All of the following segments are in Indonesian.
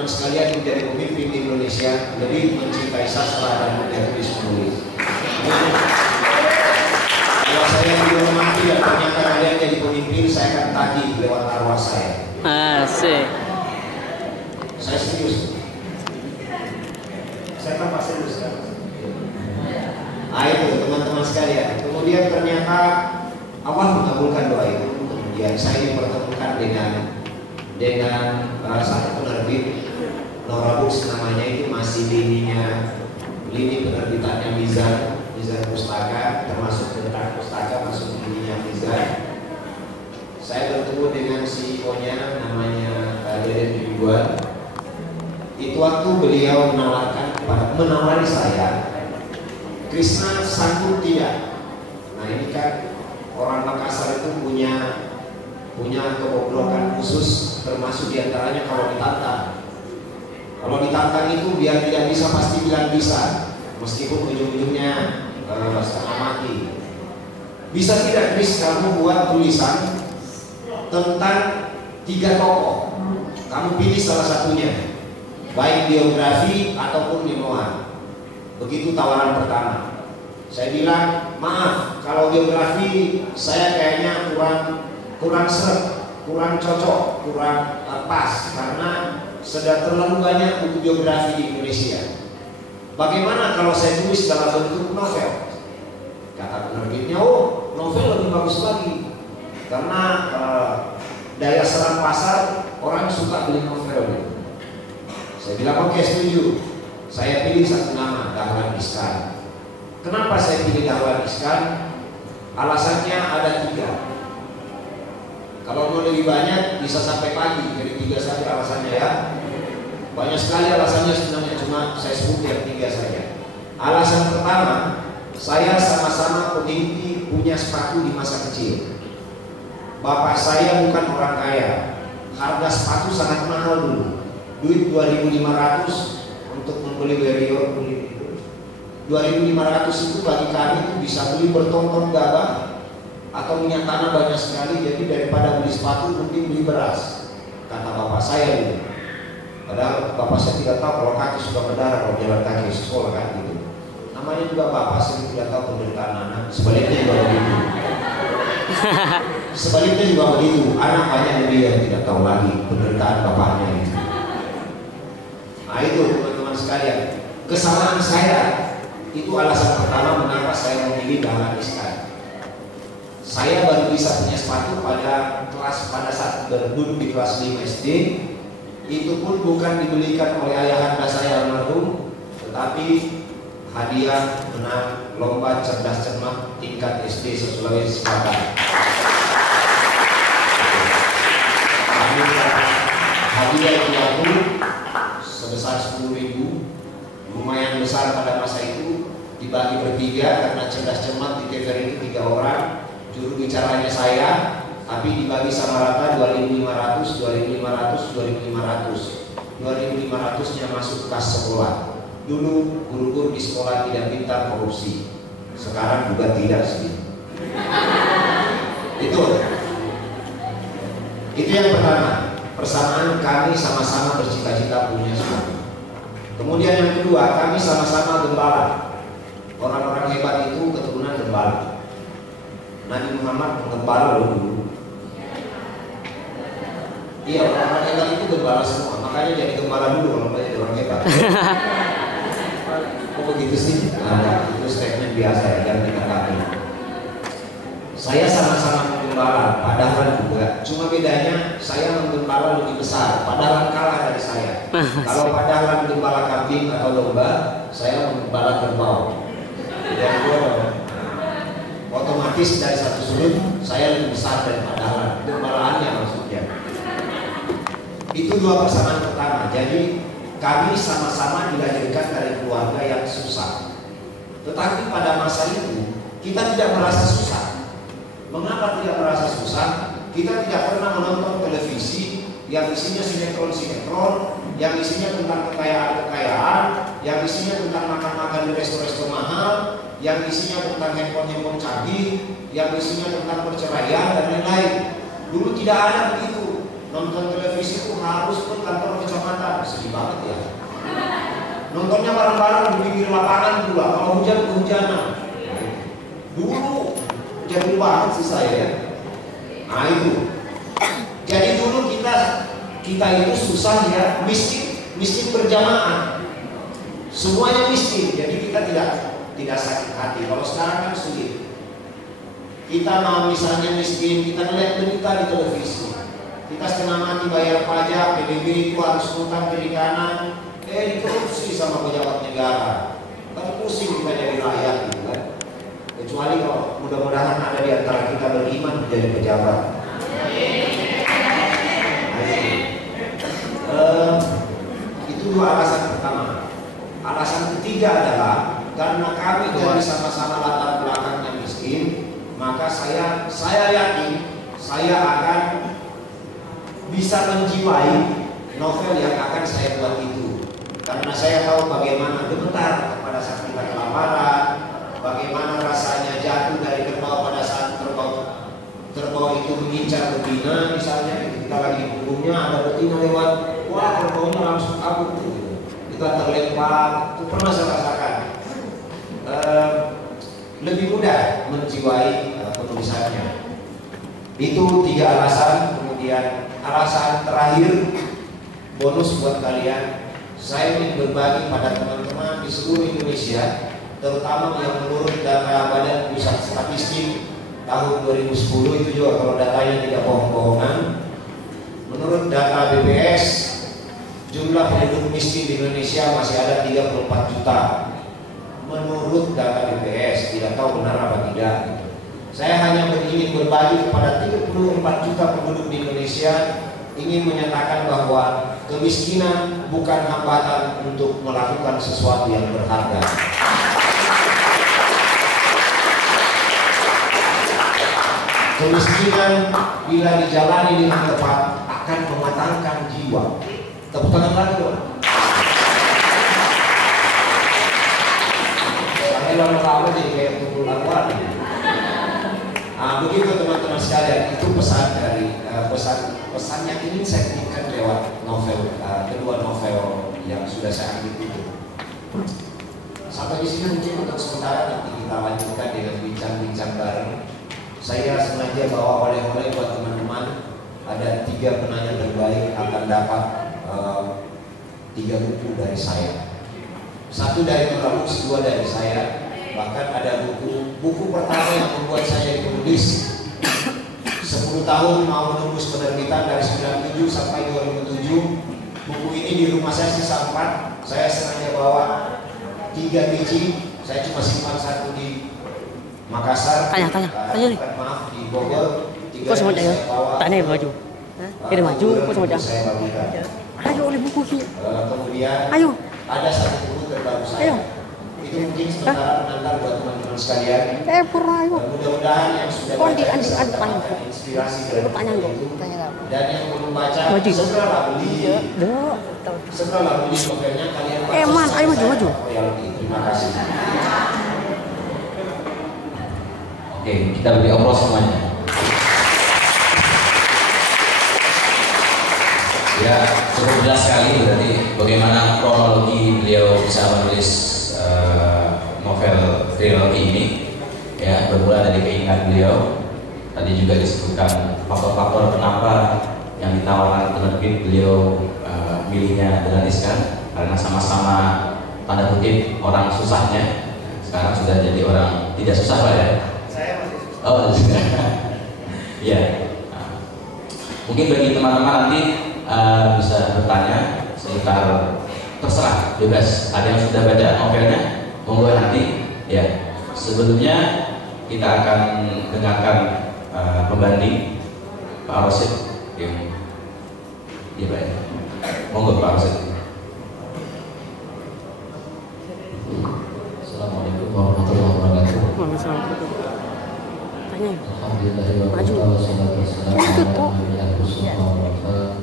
teman-teman sekalian menjadi pemimpin di Indonesia lebih mencintai sastra dan mudah tulis menulis. Kalau saya dihormati dan ternyata kalian jadi pemimpin, saya akan tagih lewat arwah saya. Asik. Saya serius. Saya tampak serius kan? Itu teman-teman sekalian. Kemudian ternyata Allah mengabulkan doa itu. Kemudian saya dipertemukan dengan satu penerbit Nora Books, namanya itu masih lini penerbitannya Mizan Pustaka, termasuk tentang pustaka masuk lininya Mizan. Saya bertemu dengan CEO-nya namanya Deden Bibuan. Itu waktu beliau menawari saya, Krisna sanggup tidak? Nah ini kan orang Makassar itu punya kebobrokan khusus, termasuk diantaranya kalau ditantang. Kalau ditantang itu biar tidak bisa pasti bilang bisa, meskipun ujung-ujungnya setengah mati. Bisa tidak Kris kamu buat tulisan tentang 3 tokoh, kamu pilih salah satunya, baik biografi ataupun memoir. Begitu tawaran pertama. Saya bilang, maaf, kalau biografi saya kayaknya kurang seret, kurang cocok, kurang pas, karena sudah terlalu banyak buku biografi di Indonesia. Bagaimana kalau saya tulis dalam bentuk novel? Kata penerbitnya, oh novel lebih bagus lagi, karena daya serap pasar, orang suka beli novel. Saya bilang oke, setuju. Saya pilih satu nama, Dahlan Iskan. Kenapa saya pilih Dahlan Iskan? Alasannya ada 3. Kalau mau lebih banyak bisa sampai pagi, jadi 3 saja alasannya ya. Banyak sekali alasannya sebenarnya, cuma saya sebut yang 3 saja. Alasan pertama, saya sama-sama pemimpi punya sepatu di masa kecil. Bapak saya bukan orang kaya, harga sepatu sangat mahal dulu, duit 2.500 untuk membeli Warrior kulit itu. 2.500 itu bagi kami itu bisa beli bertonton gabah atau minyak tanah banyak sekali. Jadi daripada beli sepatu mending beli beras, kata bapak saya dulu. Padahal bapak saya tidak tahu kalau kaki sudah berdarah kalau jalan kaki ke sekolah kan gitu. Namanya juga bapak sendiri tidak tahu penderitaan anak. Sebaliknya juga begitu. Sebaliknya juga begitu. Anak banyak dari yang tidak tahu lagi penderitaan bapaknya itu. Nah itu teman-teman sekalian, kesalahan saya itu alasan pertama mengapa saya memilih Dahlan Iskan. Saya baru bisa punya sepatu pada saat duduk di kelas 5 SD. Itu pun bukan dibelikan oleh ayahanda saya almarhum, tetapi hadiah menang lomba cerdas cermat tingkat SD se-Sulawesi Selatan. Hadiah itu sebesar 10.000, lumayan besar pada masa itu, dibagi bertiga karena cerdas cermat di TVRI itu 3 orang, juru bicaranya saya, tapi dibagi sama rata 2.500, 2.500-nya masuk kas sekolah. Dulu guru-guru di sekolah tidak pintar korupsi, sekarang juga tidak sih. Itu yang pertama. Persamaan, kami sama-sama bercita-cita punya sepatu. Kemudian yang kedua, kami sama-sama gembala. Orang-orang hebat itu keturunan gembala. Nabi Muhammad gembala dulu. Iya, orang-orang hebat itu gembala semua. Makanya jadi gembala dulu kalau menjadi orang hebat. Kok begitu sih? Itu statement biasa ya, jangan ditanggapi. Saya sama-sama menggembala, padahal juga. Cuma bedanya saya menggembala lebih besar, padahal kalah dari saya. Kalau padahal menggembala kambing atau domba, saya menggembala kerbau. Dan otomatis dari satu sudut saya lebih besar dari padahal. Gembalaannya maksudnya. Itu 2 persamaan pertama. Jadi kami sama-sama dilahirkan dari keluarga yang susah. Tetapi pada masa itu kita tidak merasa susah. Mengapa tidak merasa susah? Kita tidak pernah menonton televisi yang isinya sinetron-sinetron, yang isinya tentang kekayaan-kekayaan, yang isinya tentang makan-makan di resto-resto mahal, yang isinya tentang handphone-handphone canggih, yang isinya tentang perceraian dan lain-lain. Dulu tidak ada begitu. Nonton televisi itu harus ke kantor kecamatan, sedih ya. Nontonnya bareng-bareng di pinggir lapangan pula. Kalau hujan kehujanan. Dulu jadul banget sih saya ya. Nah itu. Jadi dulu kita itu susah ya, miskin berjamaah. Semuanya miskin. Jadi kita tidak sakit hati. Kalau sekarang kan sulit. Kita mau misalnya miskin, kita melihat berita di televisi. Kita setengah mati bayar pajak, PBB itu harus utang kiri kanan, dikorupsi sama pejabat negara. Kan pusing kita jadi rakyat gitu kan. Kecuali kalau mudah-mudahan ada di antara kita beriman menjadi pejabat. Itu dua alasan pertama. Alasan ketiga adalah karena kami dari sama-sama latar belakangnya miskin, maka saya yakin saya akan bisa menjiwai novel yang akan saya buat itu. Karena saya tahu bagaimana gemetar pada saat kita kelaparan, bagaimana rasanya jatuh dari kerbau pada saat kerbau itu mengincar betina misalnya. Kita lagi di punggungnya ada betina lewat, wah kerbaunya langsung kabur tuh. Kita terlempar, itu pernah saya rasakan. Lebih mudah menjiwai penulisannya. Itu 3 alasan. Kemudian alasan terakhir, bonus buat kalian, saya ingin berbagi pada teman-teman di seluruh Indonesia, terutama yang menurut data Badan Pusat Statistik tahun 2010 itu juga kalau datanya tidak bohong-bohongan. Menurut data BPS, jumlah penduduk miskin di Indonesia masih ada 34 juta. Menurut data BPS, tidak tahu benar apa tidak. Saya hanya ingin berbagi kepada 34 juta penduduk di Indonesia, ingin menyatakan bahwa kemiskinan bukan hambatan untuk melakukan sesuatu yang berharga. Kemiskinan bila dijalani dengan tepat akan mematangkan jiwa. Tepuk tangan lagi dong. Saya lama-lama jadi kayak tunggu lawan. Nah, begitu teman-teman sekalian, itu pesan dari pesan yang ingin saya titipkan lewat novel, kedua novel yang sudah saya ambil itu. Sampai di sini mungkin untuk sementara, nanti kita lanjutkan dengan bincang-bincang bareng. Saya sengaja bawa oleh-oleh buat teman-teman. Ada 3 penanya terbaik akan dapat 3 buku dari saya. 1 dari Nurulus, 2 dari saya. Bahkan ada buku pertama yang membuat saya ditulis 10 tahun mau menembus penerbitan dari 97 sampai 2007. Buku ini di rumah saya sisa 4. Saya sengaja bawa 3 biji. Saya cuma simpan 1 di Makassar. Tanya nih. Maaf, di Bogor. 3 saya bawa. Tanya maju. Ini maju, kok sama saya bagikan. Ayo oleh buku sih. Kemudian ayo. Ada 1 buku terbaru saya. Ayo. Itu mungkin sementara pengantar buat teman-teman sekalian. Mudah-mudahan yang sudah baca inspirasi dari buku itu, dan yang belum baca segeralah beli. Segeralah beli novelnya, kalian baca. Ayo maju. Terima kasih. Oke, kita beri aplaus semuanya. Ya, cukup jelas sekali berarti bagaimana kronologi beliau bisa menulis novel trilogi ini. Ya, bermula dari keinginan beliau. Tadi juga disebutkan faktor-faktor kenapa yang ditawarkan penerbit beliau milihnya Dahlan Iskan, karena sama-sama tanda kutip orang susahnya. Sekarang sudah jadi orang tidak susah Pak ya? Saya masih susah. Ya. Mungkin bagi teman-teman nanti bisa bertanya sekitar, terserah, bebas. Ada yang sudah baca novelnya, monggo nanti. Ya, sebelumnya kita akan dengarkan pembanding Pak Rosid yang ya Pak ya. Monggo Pak Rosid. Assalamualaikum warahmatullahi wabarakatuh. Alhamdulillah wassalatu wassalamu ala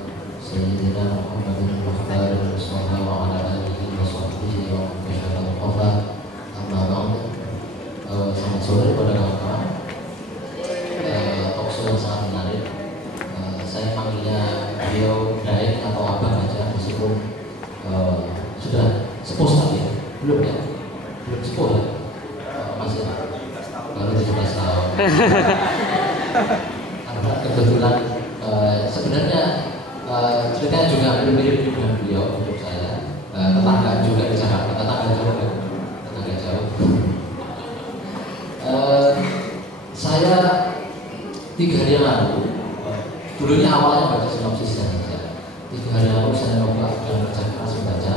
Sayyidina Muhammadin Mukhtar Mustafa wa ala alihi wa sahbihi wa man tabi'ahum. Amma ba'd. Selamat sore pada kawan-kawan. Talkshow yang sangat menarik. Saya panggilnya beliau Daik atau Abang aja, meskipun sudah sepuh sekali ya? Belum ya? Belum sepuh ya? Masih baru 17 tahun. Karena kebetulan sebenarnya ceritanya juga mirip-mirip dengan beliau menurut saya. Tetangga juga di Jakarta, tetangga jauh. Saya 3 hari yang lalu, dulunya awalnya baca sinopsisnya saja. 3 hari yang lalu saya coba dengan kerja keras membaca,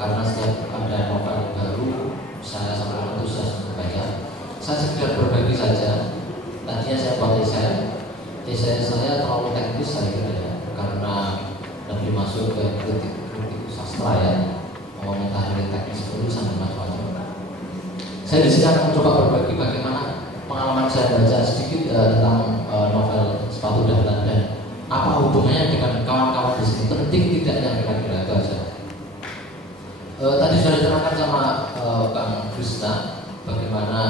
karena setiap ada novel baru saya sangat antusias untuk baca. Saya sekedar berbagi saja. Tadinya saya buat esai saya terlalu teknis saya kira ya, karena lebih masuk ke kritik sastra ya, mau mengetahui teknis penulisan dan macam-macam. Saya di sini akan mencoba berbagi bagaimana pengalaman saya baca sedikit tentang novel Sepatu Dahlan dan apa hubungannya dengan kawan-kawan di sini, penting tidaknya kira-kira itu aja. Tadi sudah diterangkan sama Bang Krishna bagaimana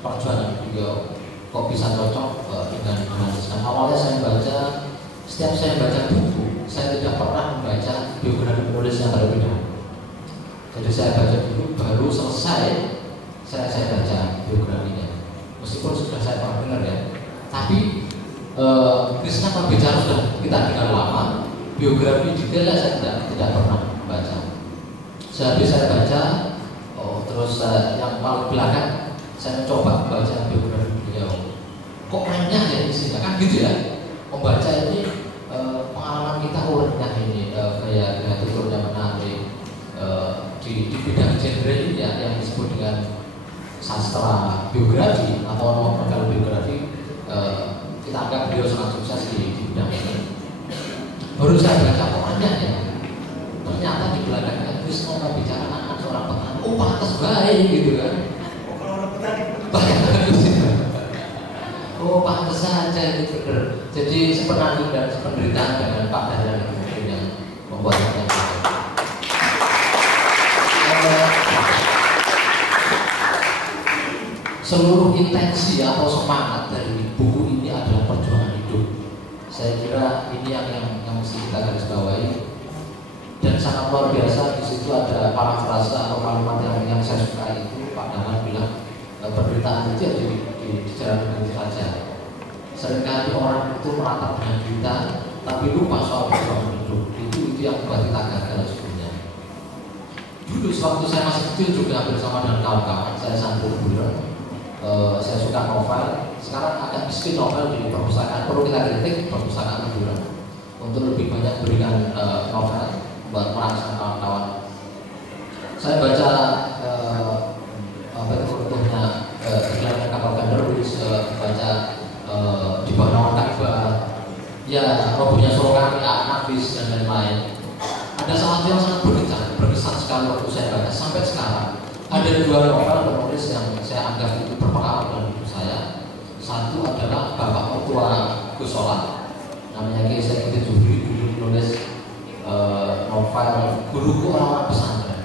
perjuangan beliau kok bisa cocok dengan Islam. Awalnya saya baca, setiap saya baca buku, saya tidak pernah membaca biografi penulis yang berbeda. Jadi saya baca dulu, baru selesai saya baca biografinya. Meskipun sudah saya pernah dengar ya, tapi Krishna berbicara sudah kita dengar lama, biografi detailnya saya tidak pernah membaca. Sehabis saya baca, terus yang paling belakang saya mencoba membaca biografi beliau. Kok renyah ya isinya, kan gitu ya. Membaca ini pengalaman kita renyah ini, kayak tuturnya menarik di bidang genre ini ya, yang disebut dengan sastra biografi atau novel biografi. Kita anggap beliau sangat sukses di bidang ini. Baru saya baca kok renyah ya. Ternyata di belakangnya Krishna bicara anak seorang petani. Oh pantas baik gitu kan. Oh pantas saja itu benar. Jadi sepenanggung dan sependeritaan dengan Pak Dahlan mungkin yang membuatnya. Seluruh intensi atau semangat dari buku ini adalah perjuangan hidup. Saya kira ini yang mesti kita garis bawahi. Dan sangat luar biasa, di situ ada parafrase atau kalimat yang saya suka itu Pak Dahlan bilang penderitaan itu dijalani saja. Seringkali orang itu meratap dengan kita, tapi lupa soal perjuangan hidup. Itu yang membuat kita gagal sebenarnya. Dulu sewaktu saya masih kecil juga bersama dengan kawan-kawan, saya santri bulan. Saya suka novel. Sekarang agak miskin novel di perpustakaan, perlu kita kritik perpustakaan hiburan untuk lebih banyak berikan novel buat merangsang kawan-kawan. Saya baca apa itu contohnya Dilan Kapal Ganderwis, baca Di Bawah Naungan Ka'bah, ya Robohnya Surokami, Nafis dan lain-lain. Ada saat yang sangat berkesan sekali waktu saya baca sampai sekarang. Ada 2 novel penulis yang saya anggap itu berpengaruh dalam hidup saya. Satu adalah bapak mertua Gus Solah, namanya Kiai Saifuddin Zuhri, dulu menulis novel Guruku Orang-Orang Pesantren.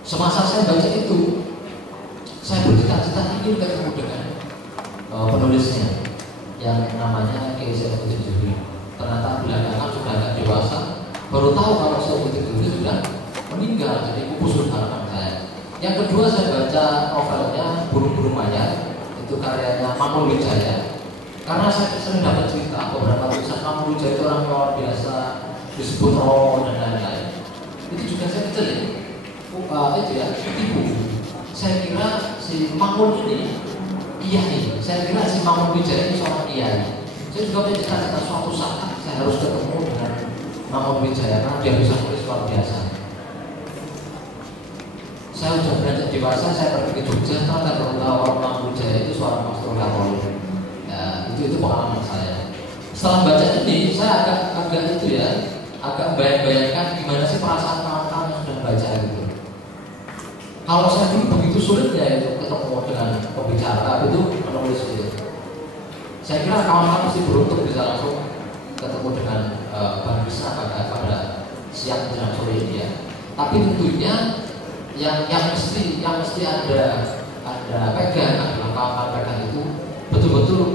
Semasa saya baca itu, saya bercita-cita ingin ketemu dengan penulisnya yang namanya Kiai Saifuddin Zuhri. Ternyata belakangan sudah agak dewasa, baru tahu kalau Saifuddin Zuhri sudah meninggal, jadi pupus harapan saya. Yang kedua saya baca novelnya Burung-Burung Mayat, itu karyanya Manul Wijaya. Karena saya sering dapat cerita beberapa tulisan Manul Wijaya itu orang luar biasa, disebut roh dan lain-lain. Itu juga saya kecil itu ya, tipu. Saya kira si Manul ini kiai. Saya kira si Manul Wijaya ini seorang kiai. Saya juga punya cita-cita suatu saat saya harus ketemu dengan Manul Wijaya karena dia bisa tulis luar biasa. Saya sudah beranjak dewasa, saya pergi ke Jogja, ternyata baru tahu orang Manul Wijaya itu seorang pastor Katolik. Ya, itu pengalaman saya. Setelah baca ini, saya agak itu ya, agak bayang-bayangkan gimana sih perasaan kawan-kawan yang sudah baca gitu. Kalau saya dulu begitu sulitnya itu ketemu dengan pembicara itu penulis itu. Saya kira kawan-kawan mesti beruntung bisa langsung ketemu dengan Bang Krishna pada siang dan sore ini ya. Tapi tentunya yang mesti ada pegang adalah kawan-kawan pegang itu betul-betul